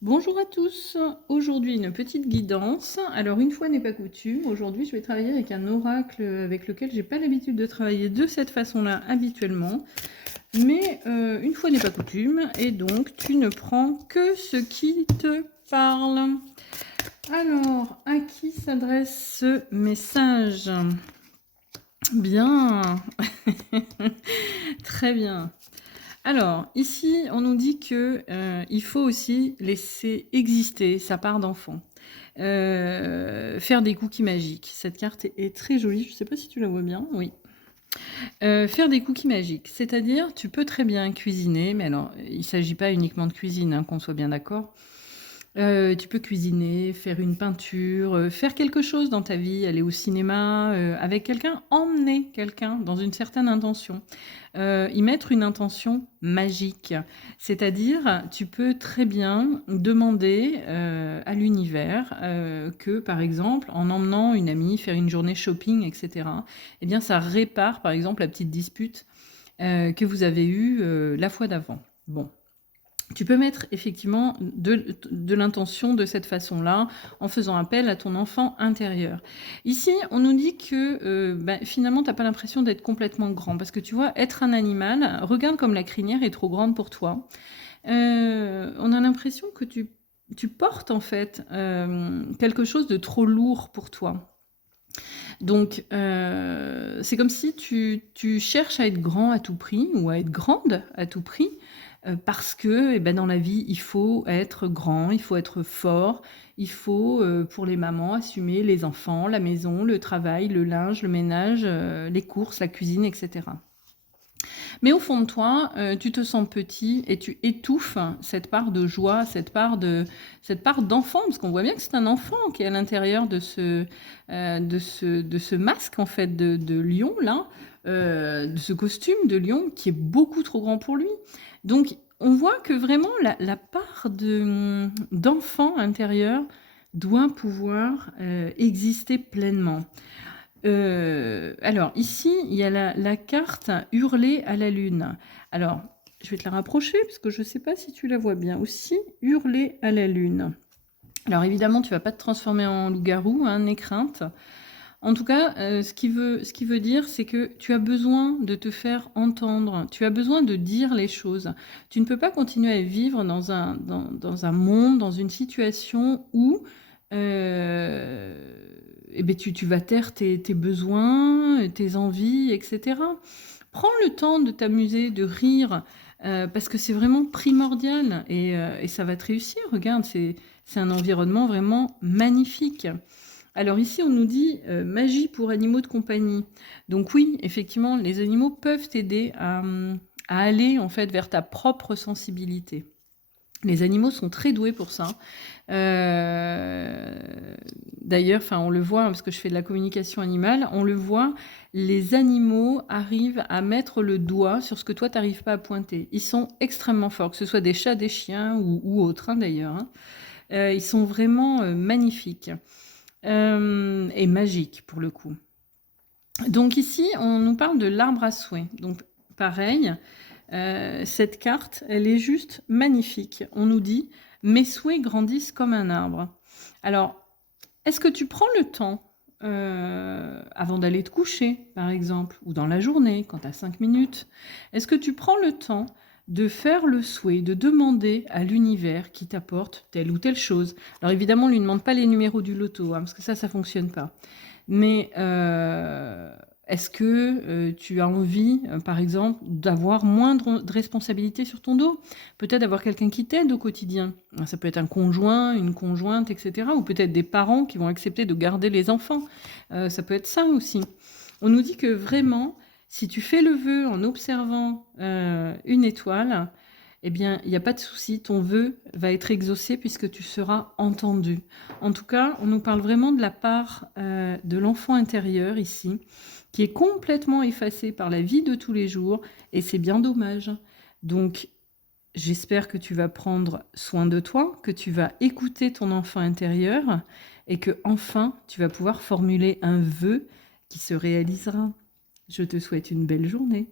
Bonjour à tous, aujourd'hui une petite guidance. Alors une fois n'est pas coutume, aujourd'hui je vais travailler avec un oracle avec lequel j'ai pas l'habitude de travailler de cette façon-là habituellement. Mais une fois n'est pas coutume, et donc tu ne prends que ce qui te parle. Alors, à qui s'adresse ce message? Bien, très bien. Alors, ici, on nous dit que il faut aussi laisser exister sa part d'enfant. Faire des cookies magiques. Cette carte est très jolie, je ne sais pas si tu la vois bien, oui. Faire des cookies magiques, c'est-à-dire tu peux très bien cuisiner, mais alors il ne s'agit pas uniquement de cuisine, hein, qu'on soit bien d'accord. Tu peux cuisiner, faire une peinture, faire quelque chose dans ta vie, aller au cinéma, avec quelqu'un, emmener quelqu'un dans une certaine intention. Y mettre une intention magique. C'est-à-dire, tu peux très bien demander, à l'univers, que, par exemple, en emmenant une amie faire une journée shopping et cetera, eh bien ça répare, par exemple, la petite dispute, que vous avez eue, la fois d'avant. Bon. Tu peux mettre effectivement de l'intention de cette façon-là, en faisant appel à ton enfant intérieur. Ici, on nous dit que finalement, tu n'as pas l'impression d'être complètement grand. Parce que tu vois, être un animal, regarde comme la crinière est trop grande pour toi. On a l'impression que tu portes en fait quelque chose de trop lourd pour toi. Donc, c'est comme si tu cherches à être grand à tout prix ou à être grande à tout prix, parce que, eh ben, dans la vie, il faut être grand, il faut être fort, il faut, pour les mamans, assumer les enfants, la maison, le travail, le linge, le ménage, les courses, la cuisine, et cetera. Mais au fond de toi, tu te sens petit et tu étouffes cette part de joie, cette part d'enfant, parce qu'on voit bien que c'est un enfant qui est à l'intérieur de ce masque en fait de lion là, de ce costume de lion qui est beaucoup trop grand pour lui. Donc on voit que vraiment la part d'enfant intérieur doit pouvoir exister pleinement. Alors ici, il y a la carte hurler à la lune. Alors, je vais te la rapprocher parce que je ne sais pas si tu la vois bien aussi. Hurler à la lune. Alors évidemment, tu vas pas te transformer en loup-garou, hein, n'aie crainte. En tout cas, ce qui veut dire, c'est que tu as besoin de te faire entendre. Tu as besoin de dire les choses. Tu ne peux pas continuer à vivre dans un monde, dans une situation où eh ben, tu vas taire tes besoins, tes envies, etc. Prends le temps de t'amuser, de rire, parce que c'est vraiment primordial et ça va te réussir. Regarde, c'est un environnement vraiment magnifique. Alors ici, on nous dit magie pour animaux de compagnie. Donc oui, effectivement, les animaux peuvent t'aider à aller en fait vers ta propre sensibilité. Les animaux sont très doués pour ça. Euh, D'ailleurs, enfin, on le voit, hein, parce que je fais de la communication animale, on le voit, les animaux arrivent à mettre le doigt sur ce que toi, tu n'arrives pas à pointer. Ils sont extrêmement forts, que ce soit des chats, des chiens ou autres, hein, d'ailleurs, hein. Ils sont vraiment magnifiques et magiques, pour le coup. Donc ici, on nous parle de l'arbre à souhait. Donc pareil, cette carte, elle est juste magnifique. On nous dit « Mes souhaits grandissent comme un arbre ». Alors, est-ce que tu prends le temps, avant d'aller te coucher, par exemple, ou dans la journée, quand tu as 5 minutes, est-ce que tu prends le temps de faire le souhait, de demander à l'univers qui t'apporte telle ou telle chose? Alors évidemment, on ne lui demande pas les numéros du loto, hein, parce que ça ne fonctionne pas. Mais est-ce que tu as envie, par exemple, d'avoir moins de responsabilités sur ton dos? Peut-être d'avoir quelqu'un qui t'aide au quotidien. Ça peut être un conjoint, une conjointe, etc. Ou peut-être des parents qui vont accepter de garder les enfants. Ça peut être ça aussi. On nous dit que vraiment, si tu fais le vœu en observant une étoile, eh bien, il n'y a pas de souci, ton vœu va être exaucé puisque tu seras entendu. En tout cas, on nous parle vraiment de la part de l'enfant intérieur ici, qui est complètement effacée par la vie de tous les jours, et c'est bien dommage. Donc, j'espère que tu vas prendre soin de toi, que tu vas écouter ton enfant intérieur, et que enfin, tu vas pouvoir formuler un vœu qui se réalisera. Je te souhaite une belle journée.